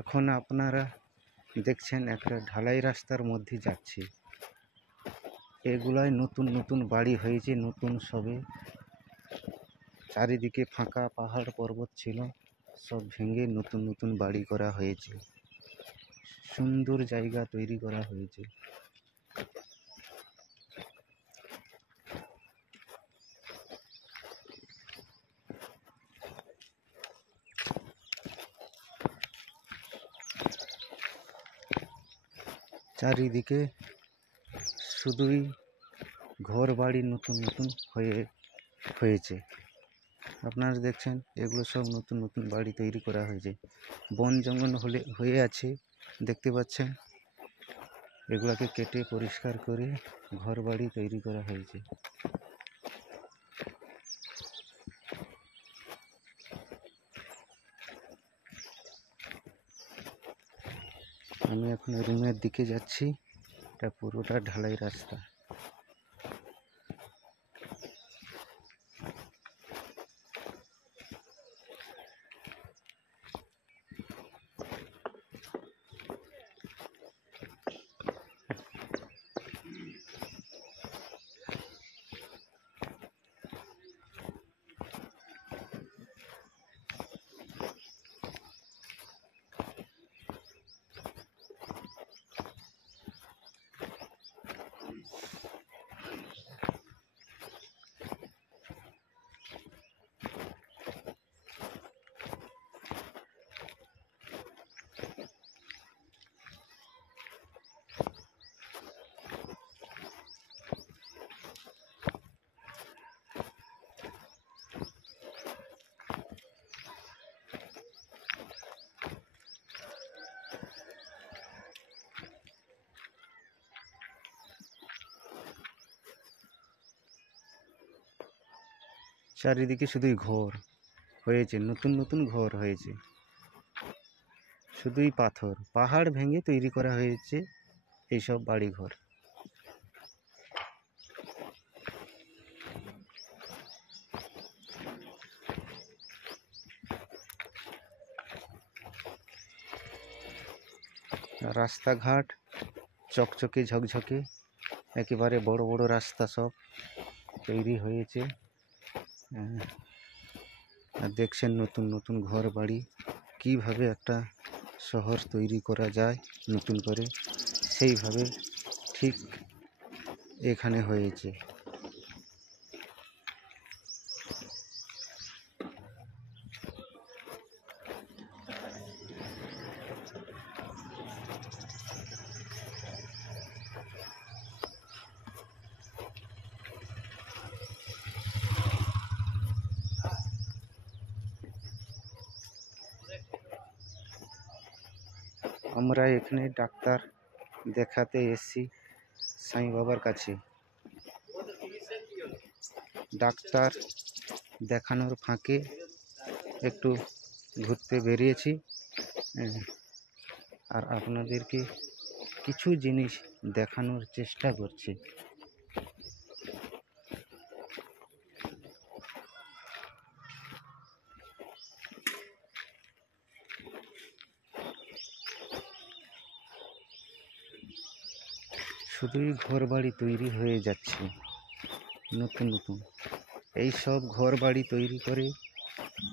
এখন আপনারা দেখছেন একটা ঢালাই রাস্তার মধ্যে যাচ্ছি। এগুলাই নতুন নতুন বাড়ি হয়েছে, নতুন সবে। চারিদিকে ফাঁকা পাহাড় পর্বত ছিল, সব ভেঙে নতুন নতুন বাড়ি করা হয়েছে, সুন্দর জায়গা তৈরি করা হয়েছে। চারিদিকে শুধুই ঘর বাড়ি নতুন নতুন হয়েছে। আপনারা দেখছেন এগুলো সব নতুন নতুন বাড়ি তৈরি করা হয়েছে। বন জঙ্গল হয়ে আছে, দেখতে পাচ্ছেন। এগুলাকে কেটে পরিষ্কার করে ঘর বাড়ি তৈরি করা হয়েছে। আমি এখন রুমের দিকে যাচ্ছি। এটা পুরোটা ঢালাই রাস্তা। চারিদিকে শুধুই ঘর হয়েছে, নতুন নতুন ঘর হয়েছে, শুধুই পাথর, পাহাড় ভেঙে তৈরি করা হয়েছে এইসব বাড়িঘর। রাস্তাঘাট চকচকে ঝকঝকে, একেবারে বড় বড় রাস্তা সব তৈরি হয়েছে। আর দেখছেন নতুন নতুন ঘর বাড়ি, কিভাবে একটা শহর তৈরি করা যায় নতুন করে, সেইভাবে ঠিক এখানে হয়েছে। আমরা এখানে ডাক্তার দেখাতে এসেছি সাই বাবার কাছে। ডাক্তার দেখানোর ফাঁকে একটু ঘুরতে বেরিয়েছি, আর আপনাদেরকে কিছু জিনিস দেখানোর চেষ্টা করছি। শুধুই ঘর বাড়ি তৈরি হয়ে যাচ্ছে নতুন নতুন। এই সব ঘর বাড়ি তৈরি করে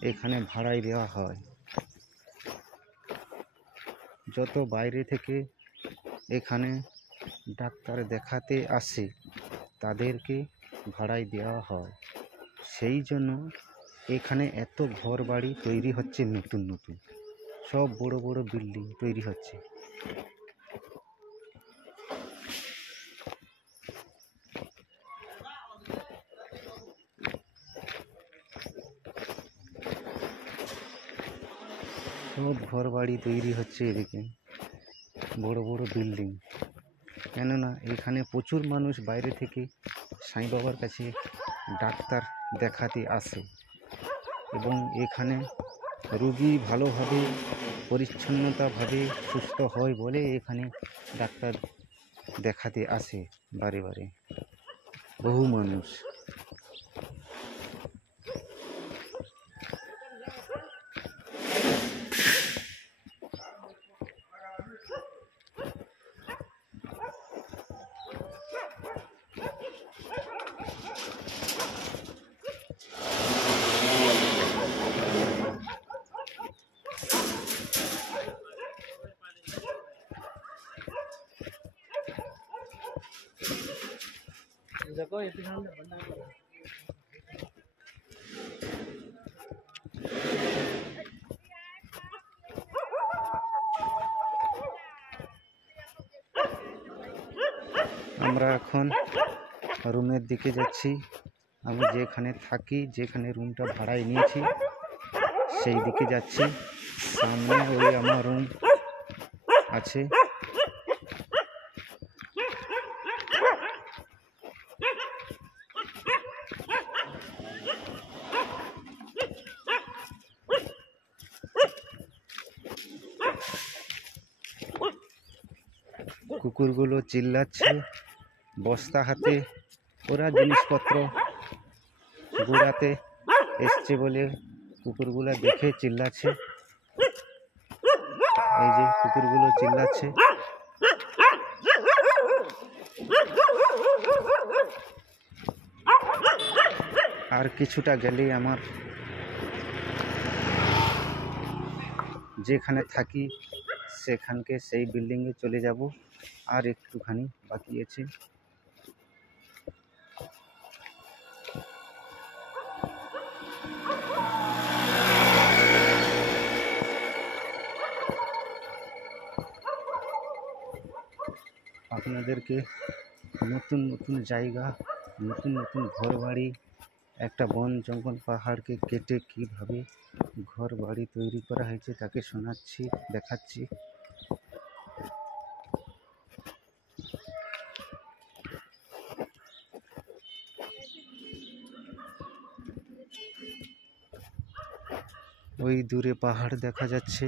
এখানে ভাড়ায় দেওয়া হয়। যত বাইরে থেকে এখানে ডাক্তার দেখাতে আসে তাদেরকে ভাড়ায় দেওয়া হয়। সেই জন্য এখানে এত ঘর বাড়ি তৈরি হচ্ছে নতুন নতুন, সব বড় বড় বিল্ডিং তৈরি হচ্ছে। সব ঘর বাড়ি তৈরি হচ্ছে এদিকে, বড় বড় বিল্ডিং। কেননা এখানে প্রচুর মানুষ বাইরে থেকে সাই বাবার কাছে ডাক্তার দেখাতে আসে, এবং এখানে রোগী ভালোভাবে পরিচ্ছন্নতাভাবে সুস্থ হয় বলে এখানে ডাক্তার দেখাতে আসে বারে বারে বহু মানুষ। আমরা এখন রুমের দিকে যাচ্ছি। আমি যেখানে থাকি, যেখানে রুমটা ভাড়ায় নিয়েছি, সেই দিকে যাচ্ছি। সামনে ওই আমার রুম আছে। কুকুরগুলো চিল্লাচ্ছে, বস্তা হাতে ওরা জিনিসপত্র গুড়াতে এসছে বলে কুকুরগুলো দেখে চিল্লাচ্ছে। এই যে কুকুরগুলো চিল্লাচ্ছে। আর কিছুটা গেলেই আমার যেখানে থাকি সেখানকে সেই বিল্ডিংয়ে চলে যাব। আর একটুখানি বাকি আছে। আপনাদেরকে নতুন নতুন জায়গা, নতুন নতুন ঘর বাড়ি, একটা বন জঙ্গল পাহাড়কে কেটে কীভাবে ঘর বাড়ি তৈরি করা হয়েছে তাকে শোনাচ্ছি, দেখাচ্ছি। ওই দূরে পাহাড় দেখা যাচ্ছে।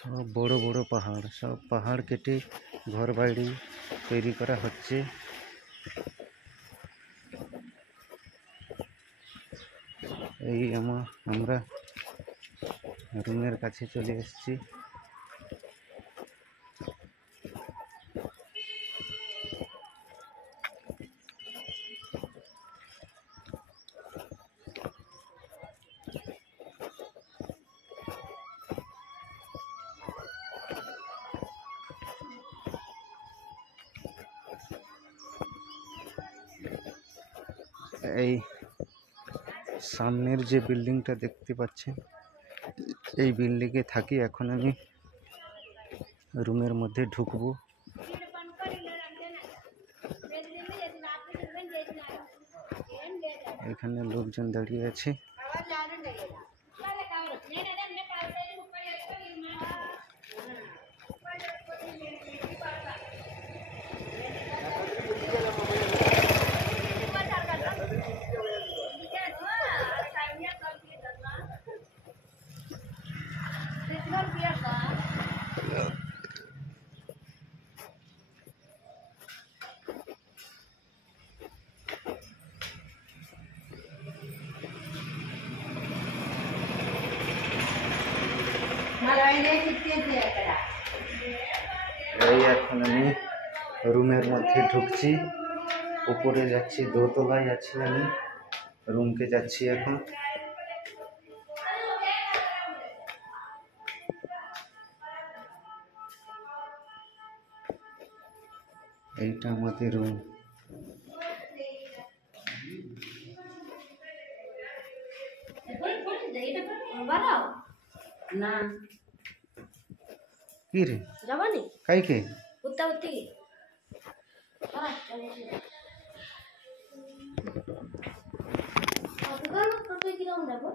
সব বড় বড় পাহাড়, সব পাহাড় কেটে ঘর বাড়ি তৈরি করা হচ্ছে। এই আমরা রুমের কাছে চলে এসেছি। এই সামনের যে বিল্ডিংটা দেখতে পাচ্ছেন, এই বিল্ডিংয়ে থাকি। এখন আমি রুমের মধ্যে ঢুকবো। এখানে লোকজন দাঁড়িয়ে আছে। এই এখন আমি রুমের মধ্যে ঢুকছি। উপরে যাচ্ছি, দোতলায় আছি আমি। রুমকে যাচ্ছি এখন। এইটা আমাদের রুম। না কি রে যাবানি কাইকে উত্তা উত্তি কিরম যাবো